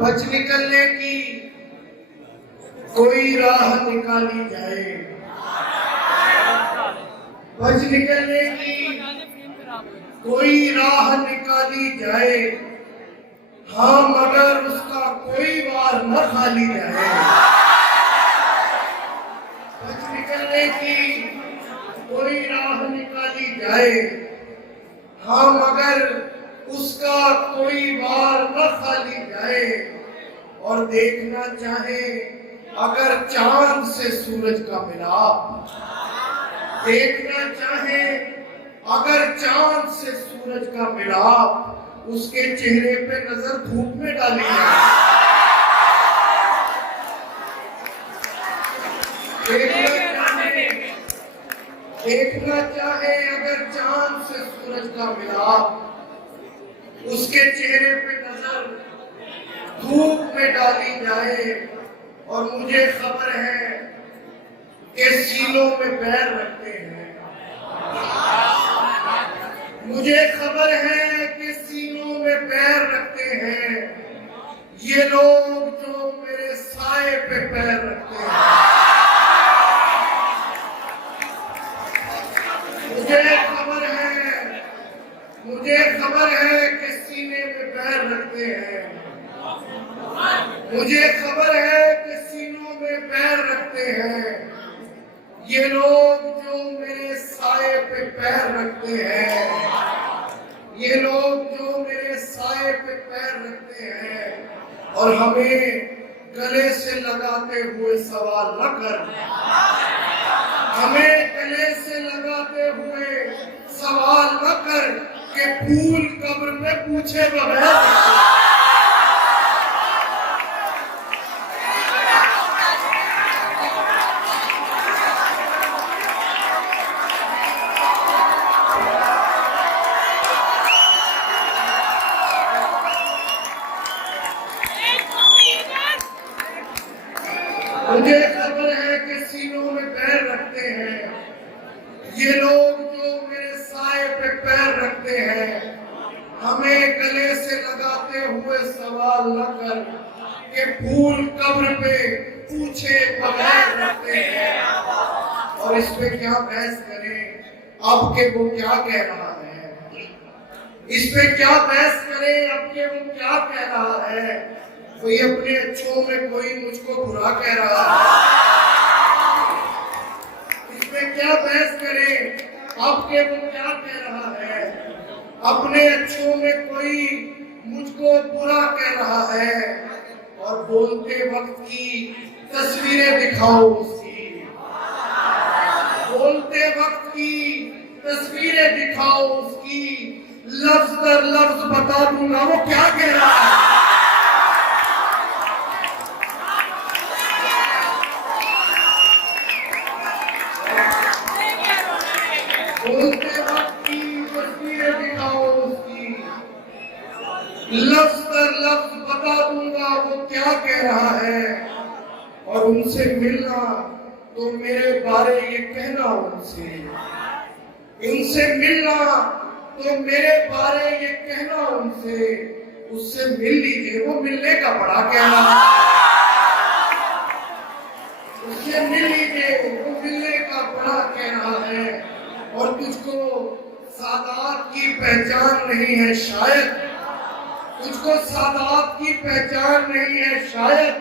बच निकलने की कोई राह निकाली जाए, बच निकलने की कोई राह निकाली जाए, हाँ मगर उसका कोई वार न खाली जाए। बच निकलने की कोई राह निकाली जाए, हाँ मगर उसका कोई वार न खाली जाए। और देखना चाहे अगर चांद से सूरज का मिलाप, देखना चाहे अगर चांद से सूरज का मिलाप, उसके चेहरे पे नजर धूप में डाली जाए। देखना चाहे अगर चांद से सूरज का मिलाप, उसके चेहरे पे नजर धूप में डाली जाए। और मुझे खबर है कि सीनों में पैर रखते हैं, मुझे खबर है कि सीनों में पैर रखते हैं ये लोग जो मेरे साए पे पैर रखते हैं। मुझे खबर है कि सीने में पैर रखते हैं, मुझे खबर है कि सीनों में पैर रखते हैं ये लोग जो मेरे साए पे पैर रखते हैं, ये लोग जो मेरे साए पे पैर रखते हैं। और हमें गले से लगाते हुए सवाल न कर, हमें गले से लगाते हुए सवाल न कर कि फूल कब्र में पूछे बगैर। मुझे खबर है कि सीनों में पैर रखते हैं ये लोग जो मेरे साए पे पैर रखते हैं। हमें गले से लगाते हुए सवाल न कर कि फूल कब्र पे पूछे बगैर रखते हैं। और इस पे क्या बहस करें, अब के वो क्या कह रहा है, इस पे क्या बहस करें, अब के वो क्या कह रहा है। कोई अपने अच्छों में कोई मुझको बुरा कह रहा है, इसमें क्या बहस करें, अब के वो क्या कह रहा है। अपने अच्छों में कोई मुझको बुरा कह रहा है और बोलते वक्त की तस्वीरें दिखाओ उसकी, बोलते वक्त की तस्वीरें दिखाओ उसकी, लफ्ज दर लफ्ज बता दूंगा वो क्या कह रहा है। बोलते वक्त की तस्वीरें दिखाओ उसकी, लफ्ज दर लफ्ज बता दूंगा वो क्या कह रहा है। और उनसे मिलना तो मेरे बारे ये कहना उनसे, उनसे मिलना तो मेरे बारे ये कहना उनसे। उससे मिल लीजिए, वो मिलने का बड़ा कहना, उससे मिल लीजिए, वो मिलने का बड़ा कहना है। और तुझको सादात की पहचान नहीं है शायद, तुझको सादात की पहचान नहीं है शायद,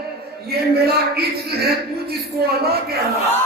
ये मेरा इश्क है तू जिसको अना कहना।